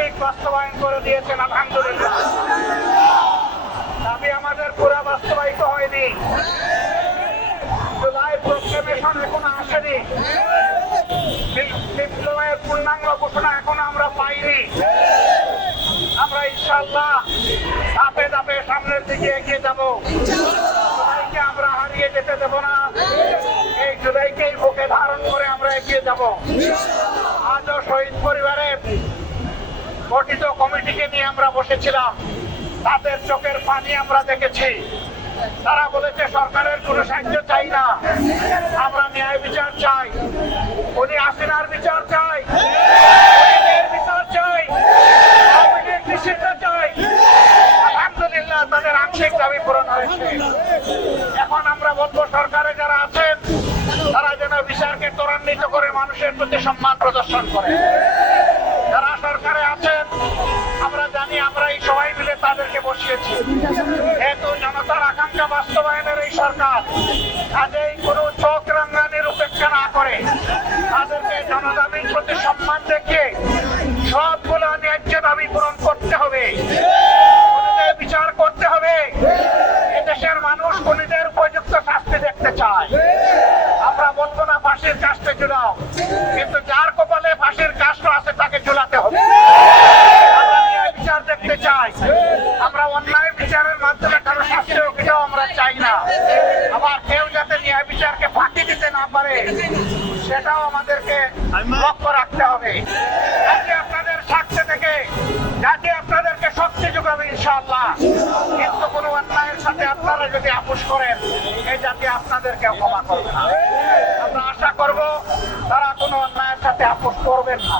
আংশিক বাস্তবায়ন করে দিয়েছেন, আলহামদুলিল্লাহ। দাবি আমাদের পুরা বাস্তবায়িত হয়নি। জুলাই প্রক্লেমেশন এখনো আসেনি। বিপ্লবের পূর্ণাঙ্গ ঘোষণা এখনো আমরা পাইনি। আমরা ইনশাআল্লাহ ধাপে ধাপে সামনের দিকে এগিয়ে যাব। জুলাইকে আমরা হারিয়ে যেতে দেব না। এই জুলাইকেই বুকে ধারণ করে আমরা এগিয়ে যাব। আজও শহীদ পরিবারের গঠিত কমিটিকে নিয়ে আমরা বসেছিলাম। তাদের চোখের পানি আমরা দেখেছি। তারা বলেছে সরকারের কোনো সাহায্য চাই না, আমরা ন্যায় বিচার চাই, উনি হাসিনার বিচার চাই, বিচার চাই, নিষিদ্ধ চাই। আলহামদুলিল্লাহ তাদের আংশিক দাবি পূরণ হয়েছে। এখন আমরা বলবো সরকারে যারা আছেন তারা যেন বিচারকে ত্বরান্বিত করে মানুষের প্রতি সম্মান প্রদর্শন করে। যারা সরকারে আছেন আমরা জানি, আমরা এই সবাই মিলে তাদেরকে বসিয়েছি। যেহেতু জনতার আকাঙ্ক্ষা বাস্তবায়নের এই সরকার, কাজেই কোনো চোখ রাঙ্গানির উপেক্ষা না করে তাদেরকে জনদাবির প্রতি সম্মান দেখিয়ে সবগুলো ন্যায্য দাবি পূরণ করতে হবে। খুনিদের বিচার করতে হবে। এদেশের মানুষ খুনিদের উপযুক্ত শাস্তি দেখতে চায়। আমরা বলবো না ফাঁসির কাস্টে ঝুলাও, কিন্তু যার কপালে ফাঁসির কাস্ট আছে তাকে ঝুলাতে হবে। আমরা ন্যায় বিচার দেখতে চাই। আমরা অন্যায় বিচারের মাধ্যমে কারো শাস্তি হোক এটাও আমরা চাই না। আবার কেউ যাতে ন্যায় বিচারকে ফাঁকি দিতে না পারে সেটাও আমাদেরকে লক্ষ্য রাখতে হবে। যাতে আপনাদের স্বার্থে থেকে যাতে আপনাদেরকে শক্তি যোগাবে ইনশাআল্লাহ। কিন্তু কোনো অন্যায়ের সাথে আপনারা যদি আপোষ করেন এই জাতি আপনাদেরকে ক্ষমা করবে না। আমরা আশা করব তারা কোনো অন্যায়ের সাথে আপোষ করবেন না।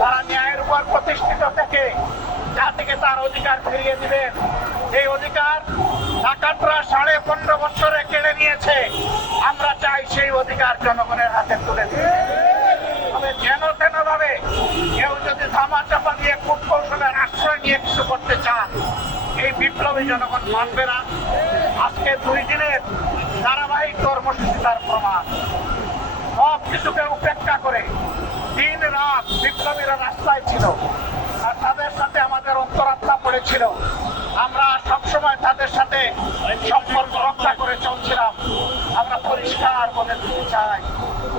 তারা ন্যায়ের উপর প্রতিষ্ঠিত থেকে জাতিকে তার অধিকার ফিরিয়ে দিবেন। এই অধিকার ডাকাতরা 15.5 বছরে কেড়ে নিয়েছে। আমরা চাই সেই অধিকার জনগণের হাতে তুলে দিতে। তবে যেন তেন ভাবে কেউ যদি ধামাচাপা দিয়ে কূটকৌশলের আশ্রয় নিয়ে কিছু করতে চান, এই বিপ্লবী জনগণ মানবে না। আজকে 2 দিনের ধারাবাহিক কর্মসূচি তার প্রমাণ। সব কিছুকে উপেক্ষা করে দিন রাত বিপ্লবীরা রাস্তায় ছিল আর তাদের সাথে আমাদের অন্তরাত্মা পড়েছিল। আমরা সবসময় তাদের সাথে সম্পর্ক রক্ষা করে চলছিলাম। আমরা পরিষ্কার বলে দিতে চাই,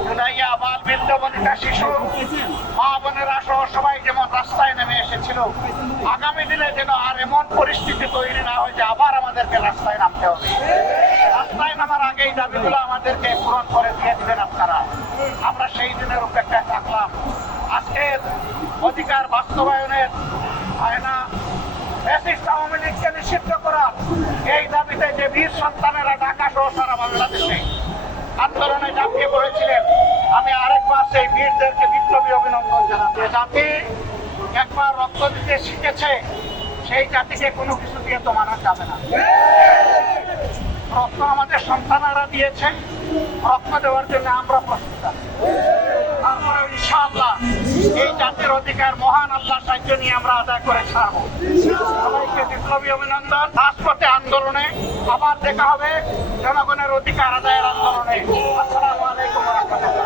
জুলাইয়া আবাল বৃদ্ধ বনিতা শিশু মা বোনেরা সহ সবাই যেমন রাস্তায় নেমে এসেছিল, আগামী দিনে যেন আর এমন পরিস্থিতি তৈরি না হয় যে আবার আমাদেরকে রাস্তায় নামতে হবে। রাস্তায় নামার আগেই দাবিগুলো আমাদেরকে পূরণ করে দিয়ে দিবেন আপনারা। আমরা সেই দিনের অপেক্ষায় থাকলাম। আজকের অধিকার বাস্তবায়নের আয়না আওয়ামী লীগকে নিষিদ্ধ করা এই দাবিতে যে বীর সন্তানেরা ঢাকা সহ সারা বাংলাদেশে আন্দোলনে ঝাঁপিয়ে পড়েছিলেন, আমি আরেকবার সেই বীরদেরকে বিপ্লবী অভিনন্দন জানাতে। জাতি একবার রক্ত দিতে শিখেছে, সেই জাতিকে কোনো কিছু দিয়ে তো মানা যাবে না। রক্ত আমাদের সন্তানেরা দিয়েছে, রক্ত দেওয়ার জন্য আমরা প্রস্তুত আছি। তারপরে ইনশাআল্লাহ এই জাতির অধিকার মহান আল্লাহর সাহায্য নিয়ে আমরা আদায় করে ছাড়বো। সবাইকে বিপ্লবী অভিনন্দন। রাজপথে আন্দোলনে আবার দেখা হবে, জনগণের অধিকার আদায়ের আন্দোলনে। আসসালামু আলাইকুম ওয়া রাহমাতুল্লাহ।